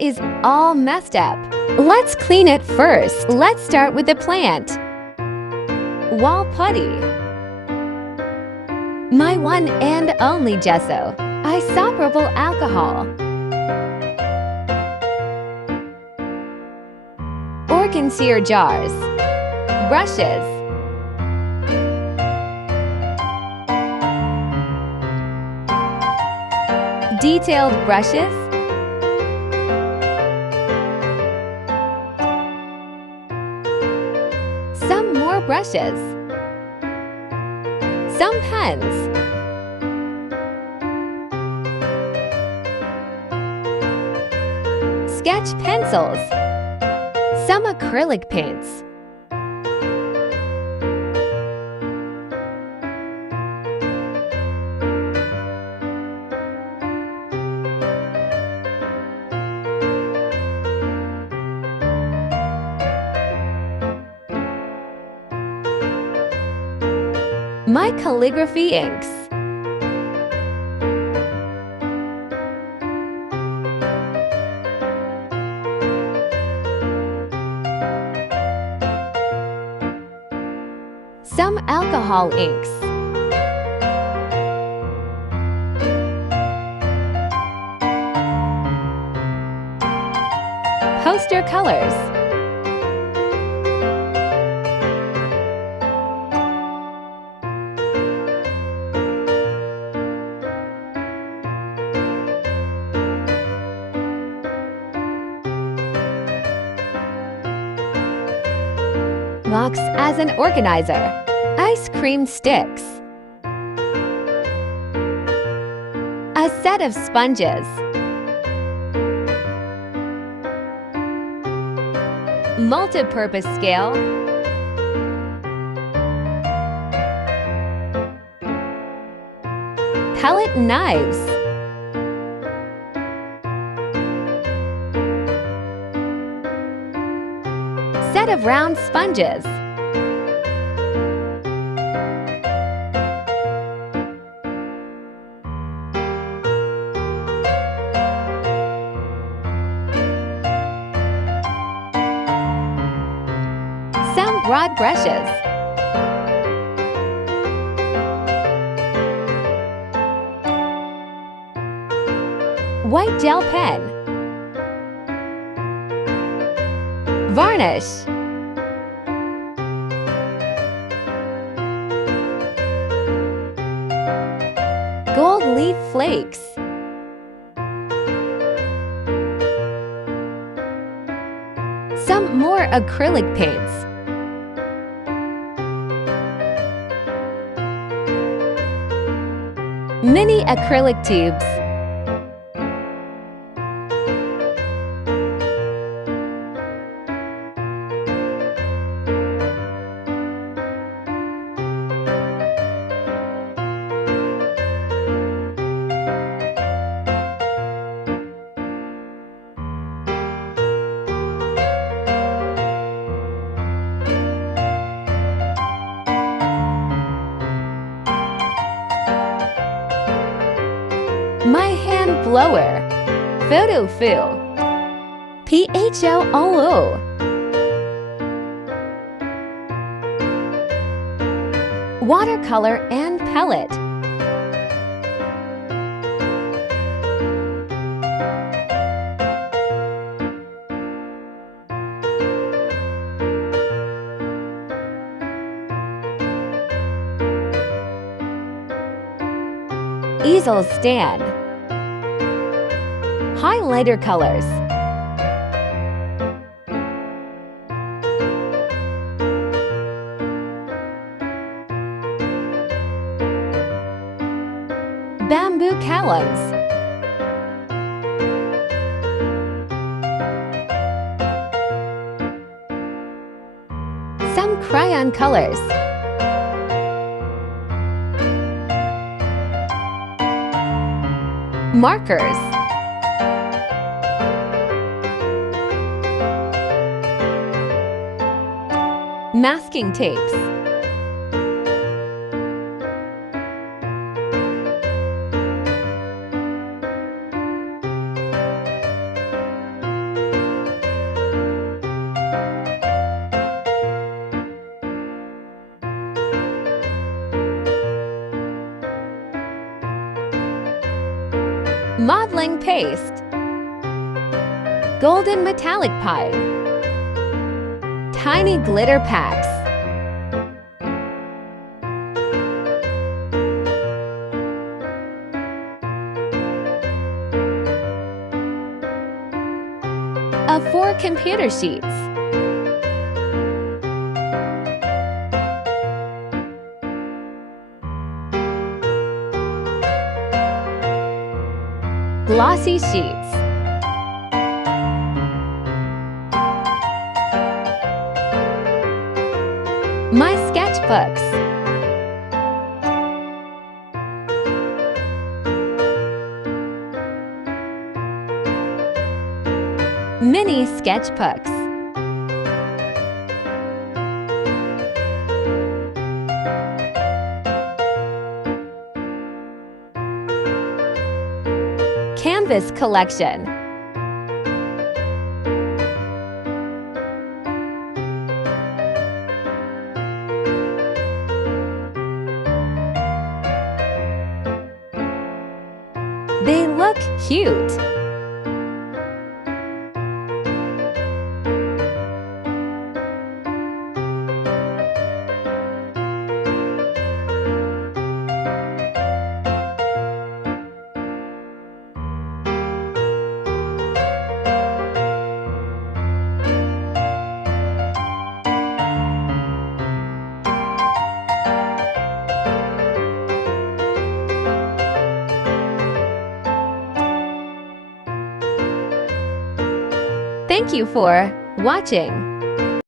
is all messed up. Let's clean it first. Let's start with the plant. Wall putty. My one and only gesso. Isopropyl alcohol. Organ sear jars. Brushes. Detailed brushes. Some more brushes. Some pens. Sketch pencils. Some acrylic paints. My calligraphy inks. Some alcohol inks. Poster colors. Box as an organizer. Ice cream sticks. A set of sponges. Multi-purpose scale. Palette knives. Set of round sponges. Some broad brushes. White gel pen. Varnish. Gold leaf flakes. Some more acrylic paints. Mini acrylic tubes. My hand blower. Photo fill. PHOOO. Watercolor and palette. Easel stand. Highlighter colors. Bamboo callums. Some crayon colors. Markers. Masking tapes. sparkling paste, golden metallic pie, tiny glitter packs, of 4 computer sheets, glossy sheets, my sketchbooks, mini sketchbooks, canvas collection, they look cute. Thank you for watching.